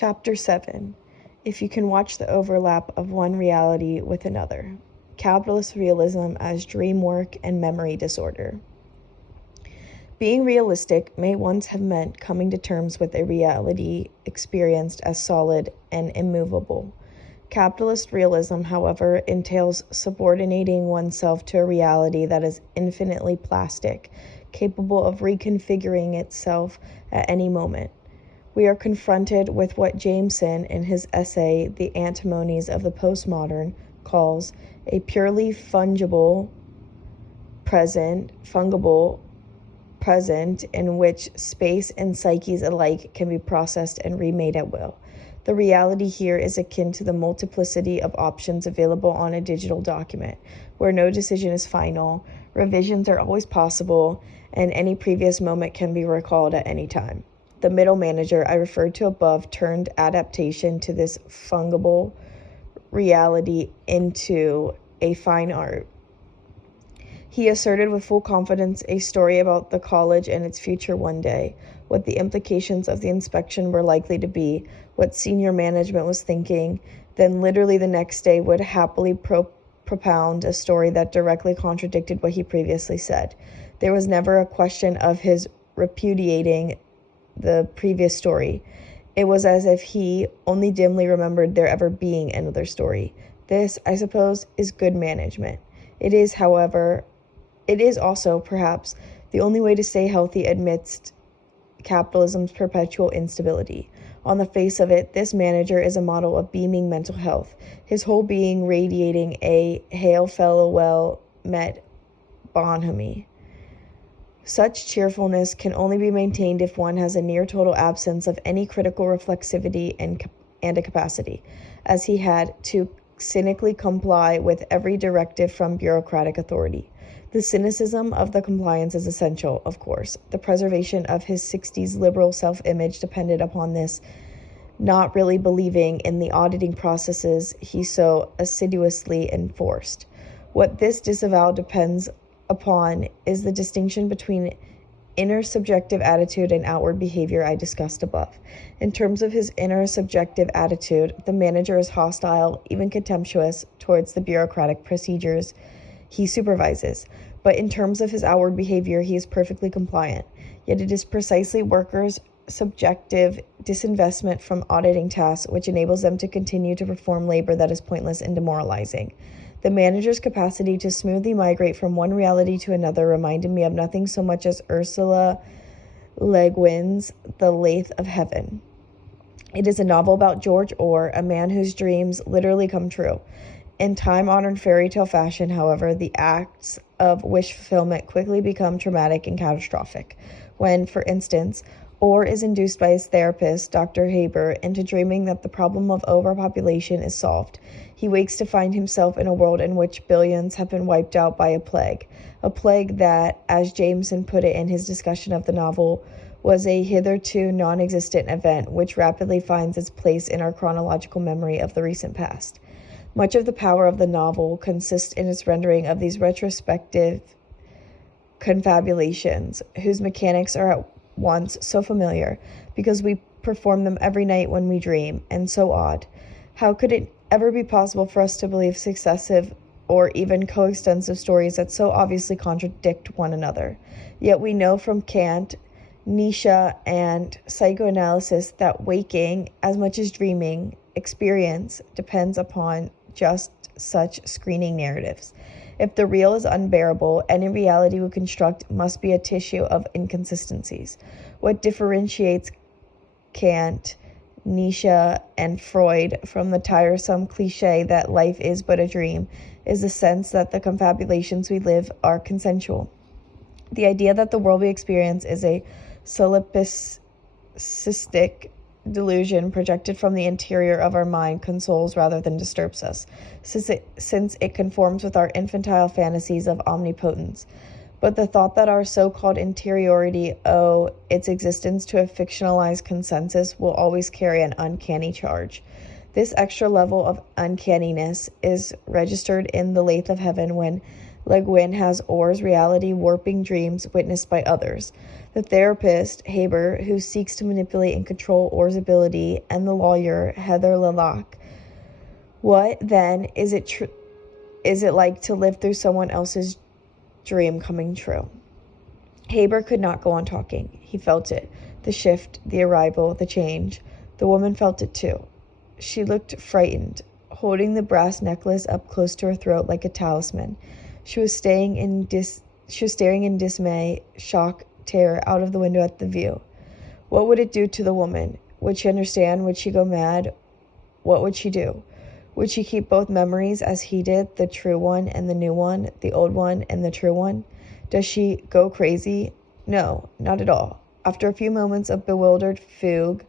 Chapter 7. If you can watch the overlap of one reality with another. Capitalist realism as dream work and memory disorder. Being realistic may once have meant coming to terms with a reality experienced as solid and immovable. Capitalist realism, however, entails subordinating oneself to a reality that is infinitely plastic, capable of reconfiguring itself at any moment. We are confronted with what Jameson, in his essay The Antimonies of the Postmodern, calls a purely fungible present in which space and psyches alike can be processed and remade at will. The reality here is akin to the multiplicity of options available on a digital document, where no decision is final, revisions are always possible, and any previous moment can be recalled at any time. The middle manager I referred to above turned adaptation to this fungible reality into a fine art. He asserted with full confidence a story about the college and its future one day, what the implications of the inspection were likely to be, what senior management was thinking, then literally the next day would happily propound a story that directly contradicted what he previously said. There was never a question of his repudiating the previous story. It was as if he only dimly remembered there ever being another story. This, I suppose, is good management. It is also, perhaps, the only way to stay healthy amidst capitalism's perpetual instability. On the face of it, this manager is a model of beaming mental health, his whole being radiating a hail fellow well met bonhomie. Such cheerfulness can only be maintained if one has a near total absence of any critical reflexivity and a capacity, as he had, to cynically comply with every directive from bureaucratic authority. The cynicism of the compliance is essential, of course. The preservation of his 60s liberal self-image depended upon this, not really believing in the auditing processes he so assiduously enforced. What this disavowal depends upon is the distinction between inner subjective attitude and outward behavior I discussed above. In terms of his inner subjective attitude, the manager is hostile, even contemptuous, towards the bureaucratic procedures he supervises. But in terms of his outward behavior, he is perfectly compliant. Yet it is precisely workers' subjective disinvestment from auditing tasks which enables them to continue to perform labor that is pointless and demoralizing. The manager's capacity to smoothly migrate from one reality to another reminded me of nothing so much as Ursula Le Guin's The Lathe of Heaven. It is a novel about George Orr, a man whose dreams literally come true. In time-honored fairy tale fashion, however, the acts of wish fulfillment quickly become traumatic and catastrophic. When, for instance, Orr is induced by his therapist, Dr. Haber, into dreaming that the problem of overpopulation is solved. He wakes to find himself in a world in which billions have been wiped out by a plague that, as Jameson put it in his discussion of the novel, was a hitherto non-existent event which rapidly finds its place in our chronological memory of the recent past. Much of the power of the novel consists in its rendering of these retrospective confabulations, whose mechanics are at once so familiar, because we perform them every night when we dream, and so odd. How could it ever be possible for us to believe successive or even coextensive stories that so obviously contradict one another? Yet we know from Kant, Nietzsche, and psychoanalysis that waking, as much as dreaming, experience depends upon just such screening narratives. If the real is unbearable, any reality we construct must be a tissue of inconsistencies. What differentiates Kant, Nietzsche, and Freud from the tiresome cliché that life is but a dream is the sense that the confabulations we live are consensual. The idea that the world we experience is a solipsistic delusion projected from the interior of our mind consoles rather than disturbs us, since it conforms with our infantile fantasies of omnipotence. But the thought that our so-called interiority owe its existence to a fictionalized consensus will always carry an uncanny charge. This extra level of uncanniness is registered in The Lathe of Heaven when Le Guin has Orr's reality warping dreams witnessed by others. The therapist, Haber, who seeks to manipulate and control Orr's ability, and the lawyer, Heather Lalak. What, then, is it like to live through someone else's dream coming true? Haber could not go on talking. He felt it. The shift, the arrival, the change. The woman felt it too. She looked frightened, holding the brass necklace up close to her throat like a talisman. She was staring in dismay, shock, terror out of the window at the view. What would it do to the woman? Would she understand? Would she go mad? What would she do? Would she keep both memories as he did, the true one and the new one, the old one and the true one? Does she go crazy? No, not at all. After a few moments of bewildered fugue,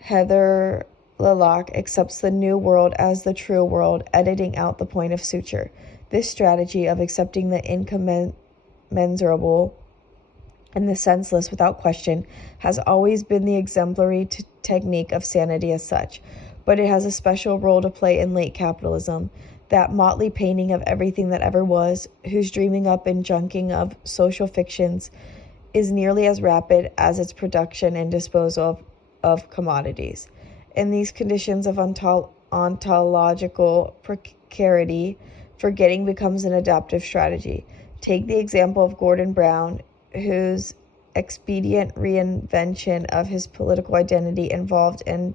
Heather Lalak accepts the new world as the true world, editing out the point of suture. This strategy of accepting the incommensurable and the senseless without question has always been the exemplary technique of sanity as such, but it has a special role to play in late capitalism. That motley painting of everything that ever was, whose dreaming up and junking of social fictions is nearly as rapid as its production and disposal of commodities. In these conditions of ontological precarity, forgetting becomes an adaptive strategy. Take the example of Gordon Brown, whose expedient reinvention of his political identity involved an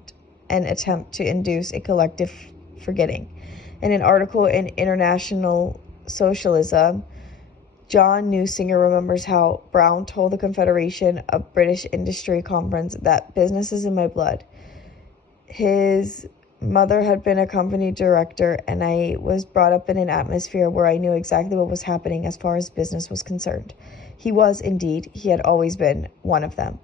attempt to induce a collective forgetting. In an article in International Socialism, John Newsinger remembers how Brown told the Confederation of British Industry Conference that business is in my blood. His mother had been a company director, and I was brought up in an atmosphere where I knew exactly what was happening as far as business was concerned. He had always been one of them.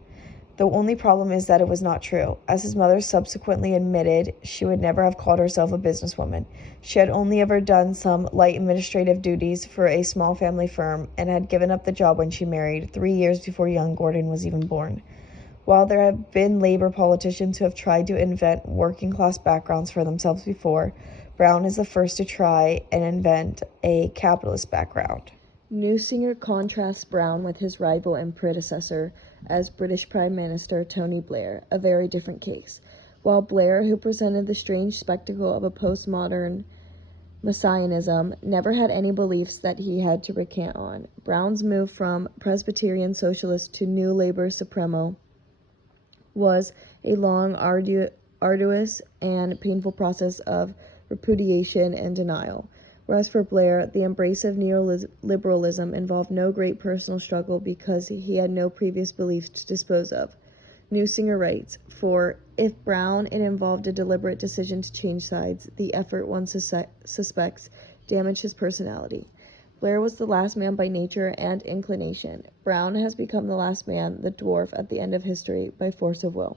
The only problem is that it was not true. As his mother subsequently admitted, she would never have called herself a businesswoman. She had only ever done some light administrative duties for a small family firm and had given up the job when she married, 3 years before young Gordon was even born. While there have been labor politicians who have tried to invent working-class backgrounds for themselves before, Brown is the first to try and invent a capitalist background. Newsinger contrasts Brown with his rival and predecessor as British Prime Minister Tony Blair, a very different case. While Blair, who presented the strange spectacle of a postmodern messianism, never had any beliefs that he had to recant on, Brown's move from Presbyterian Socialist to New Labor Supremo was a long, arduous, and painful process of repudiation and denial. Whereas for Blair, the embrace of neoliberalism involved no great personal struggle because he had no previous beliefs to dispose of. Newsinger writes, for if Brown, it involved a deliberate decision to change sides, the effort one suspects damaged his personality. Blair was the last man by nature and inclination. Brown has become the last man, the dwarf at the end of history, by force of will.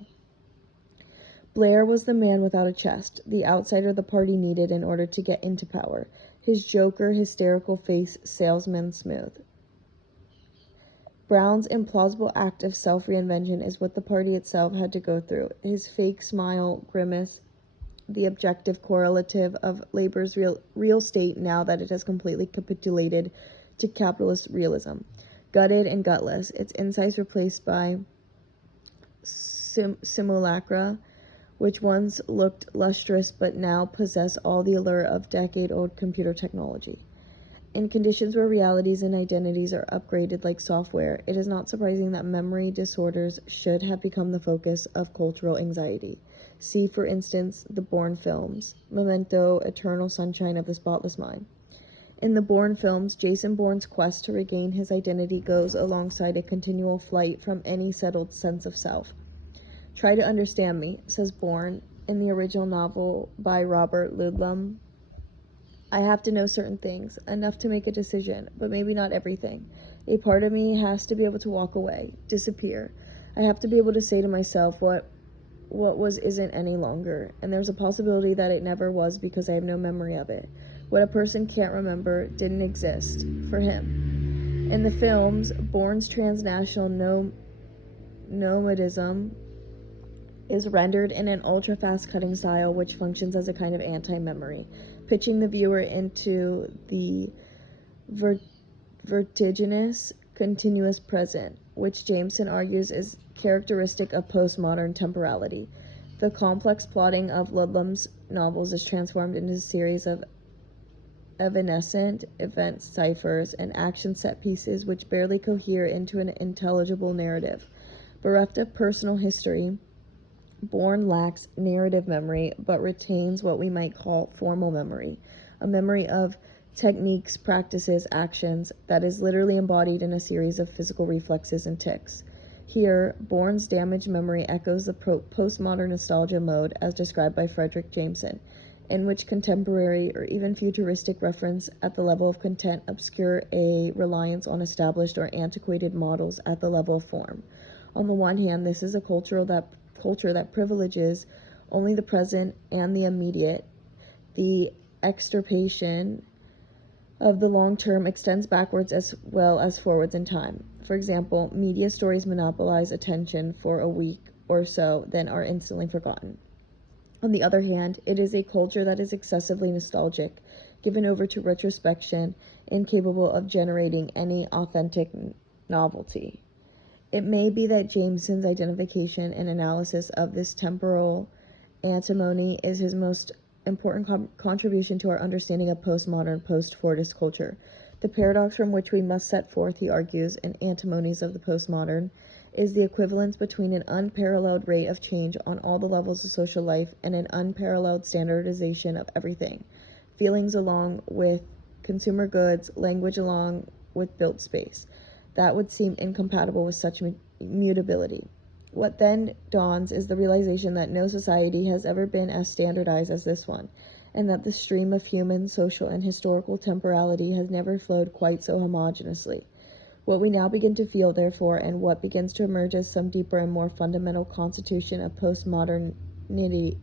Blair was the man without a chest, the outsider the party needed in order to get into power. His joker, hysterical face, salesman smooth. Brown's implausible act of self-reinvention is what the party itself had to go through. His fake smile, grimace, the objective correlative of labor's real state now that it has completely capitulated to capitalist realism. Gutted and gutless, its insides replaced by simulacra, which once looked lustrous but now possess all the allure of decade-old computer technology. In conditions where realities and identities are upgraded like software, it is not surprising that memory disorders should have become the focus of cultural anxiety. See, for instance, the Bourne films, Memento, Eternal Sunshine of the Spotless Mind. In the Bourne films, Jason Bourne's quest to regain his identity goes alongside a continual flight from any settled sense of self. Try to understand me, says Bourne in the original novel by Robert Ludlum. I have to know certain things, enough to make a decision, but maybe not everything. A part of me has to be able to walk away, disappear. I have to be able to say to myself what was isn't any longer, and there's a possibility that it never was because I have no memory of it. What a person can't remember didn't exist for him. In the films, Bourne's transnational nomadism is rendered in an ultra-fast cutting style which functions as a kind of anti-memory, pitching the viewer into the vertiginous, continuous present, which Jameson argues is characteristic of postmodern temporality. The complex plotting of Ludlum's novels is transformed into a series of evanescent event ciphers and action set pieces which barely cohere into an intelligible narrative. Bereft of personal history, Bourne lacks narrative memory but retains what we might call formal memory, a memory of techniques, practices, actions that is literally embodied in a series of physical reflexes and tics. Here, Bourne's damaged memory echoes the postmodern nostalgia mode as described by Frederick Jameson, in which contemporary or even futuristic reference at the level of content obscure a reliance on established or antiquated models at the level of form. On the one hand, this is a culture that privileges only the present and the immediate. The extirpation of the long term extends backwards as well as forwards in time. For example, media stories monopolize attention for a week or so, then are instantly forgotten. On the other hand, it is a culture that is excessively nostalgic, given over to retrospection, incapable of generating any authentic novelty. It may be that Jameson's identification and analysis of this temporal antimony is his most important contribution to our understanding of postmodern, post-Fordist culture. The paradox from which we must set forth, he argues, in Antimonies of the Postmodern, is the equivalence between an unparalleled rate of change on all the levels of social life and an unparalleled standardization of everything, feelings along with consumer goods, language along with built space. That would seem incompatible with such mutability. What then dawns is the realization that no society has ever been as standardized as this one, and that the stream of human, social, and historical temporality has never flowed quite so homogeneously. What we now begin to feel, therefore, and what begins to emerge as some deeper and more fundamental constitution of postmodernity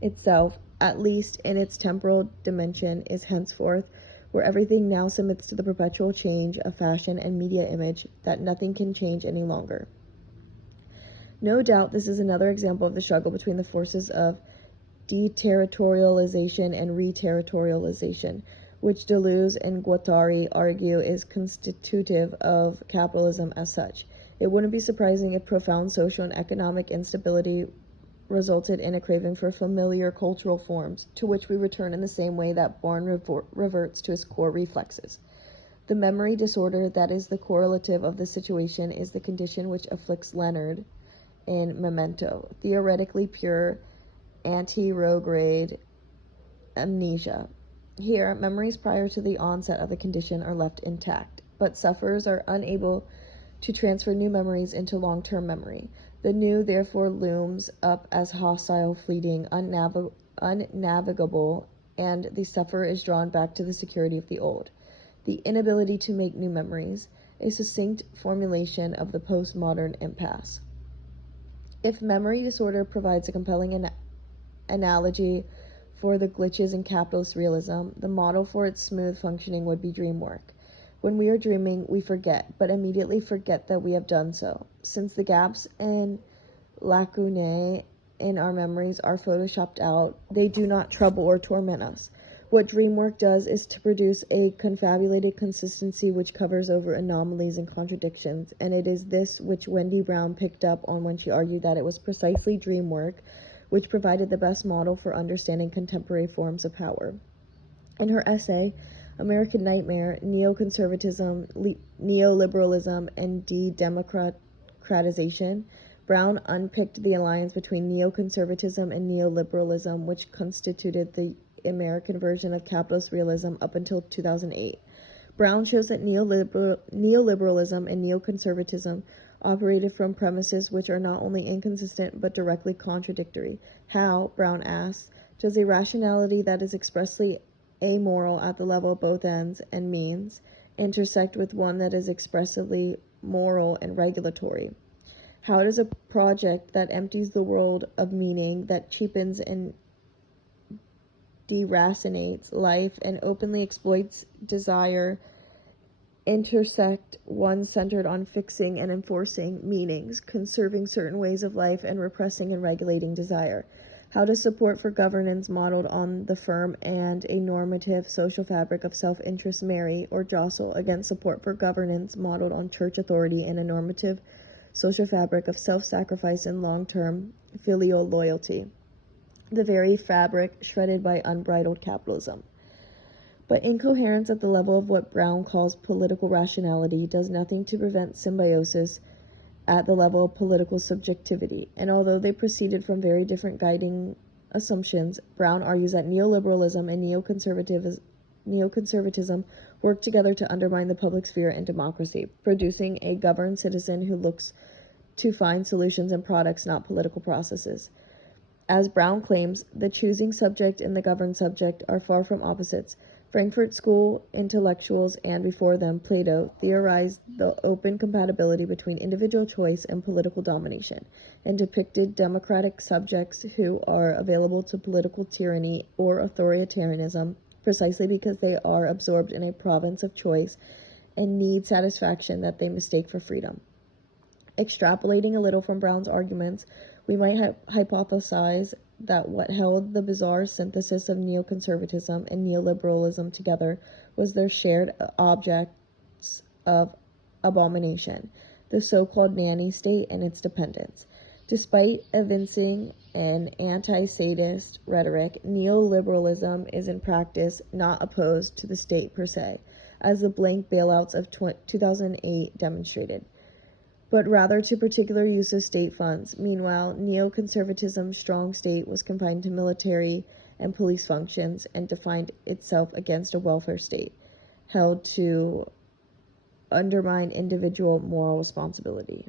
itself, at least in its temporal dimension, is henceforth where everything now submits to the perpetual change of fashion and media image, that nothing can change any longer. No doubt this is another example of the struggle between the forces of deterritorialization and reterritorialization, which Deleuze and Guattari argue is constitutive of capitalism as such. It wouldn't be surprising if profound social and economic instability resulted in a craving for familiar cultural forms, to which we return in the same way that Bourne reverts to his core reflexes. The memory disorder that is the correlative of this situation is the condition which afflicts Leonard in Memento, theoretically pure anterograde amnesia. Here, memories prior to the onset of the condition are left intact, but sufferers are unable to transfer new memories into long-term memory. The new, therefore, looms up as hostile, fleeting, unnavigable, and the sufferer is drawn back to the security of the old. The inability to make new memories, a succinct formulation of the postmodern impasse. If memory disorder provides a compelling analogy for the glitches in capitalist realism, the model for its smooth functioning would be dream work. When we are dreaming, we forget, but immediately forget that we have done so. Since the gaps and lacunae in our memories are photoshopped out, they do not trouble or torment us. What dream work does is to produce a confabulated consistency which covers over anomalies and contradictions, and it is this which Wendy Brown picked up on when she argued that it was precisely dream work which provided the best model for understanding contemporary forms of power. In her essay, American Nightmare, Neoconservatism, Neoliberalism, and De-Democratization, Brown unpicked the alliance between neoconservatism and neoliberalism, which constituted the American version of capitalist realism up until 2008. Brown shows that neoliberalism and neoconservatism operated from premises which are not only inconsistent but directly contradictory. How, Brown asks, does a rationality that is expressly amoral at the level of both ends and means intersect with one that is expressively moral and regulatory? How does a project that empties the world of meaning, that cheapens and deracinates life and openly exploits desire, intersect one centered on fixing and enforcing meanings, conserving certain ways of life, and repressing and regulating desire? How does support for governance modeled on the firm and a normative social fabric of self-interest marry or jostle against support for governance modeled on church authority and a normative social fabric of self-sacrifice and long-term filial loyalty, the very fabric shredded by unbridled capitalism? But incoherence at the level of what Brown calls political rationality does nothing to prevent symbiosis at the level of political subjectivity, and although they proceeded from very different guiding assumptions, Brown argues that neoliberalism and neoconservatism work together to undermine the public sphere and democracy, producing a governed citizen who looks to find solutions in products, not political processes. As Brown claims, the choosing subject and the governed subject are far from opposites. Frankfurt School intellectuals, and before them Plato, theorized the open compatibility between individual choice and political domination, and depicted democratic subjects who are available to political tyranny or authoritarianism precisely because they are absorbed in a province of choice and need satisfaction that they mistake for freedom. Extrapolating a little from Brown's arguments, we might hypothesize that what held the bizarre synthesis of neoconservatism and neoliberalism together was their shared objects of abomination, the so-called nanny state and its dependents. Despite evincing an anti-sadist rhetoric, neoliberalism is in practice not opposed to the state per se, as the blank bailouts of 2008 demonstrated, but rather to particular use of state funds. Meanwhile, neoconservatism's strong state was confined to military and police functions and defined itself against a welfare state, held to undermine individual moral responsibility.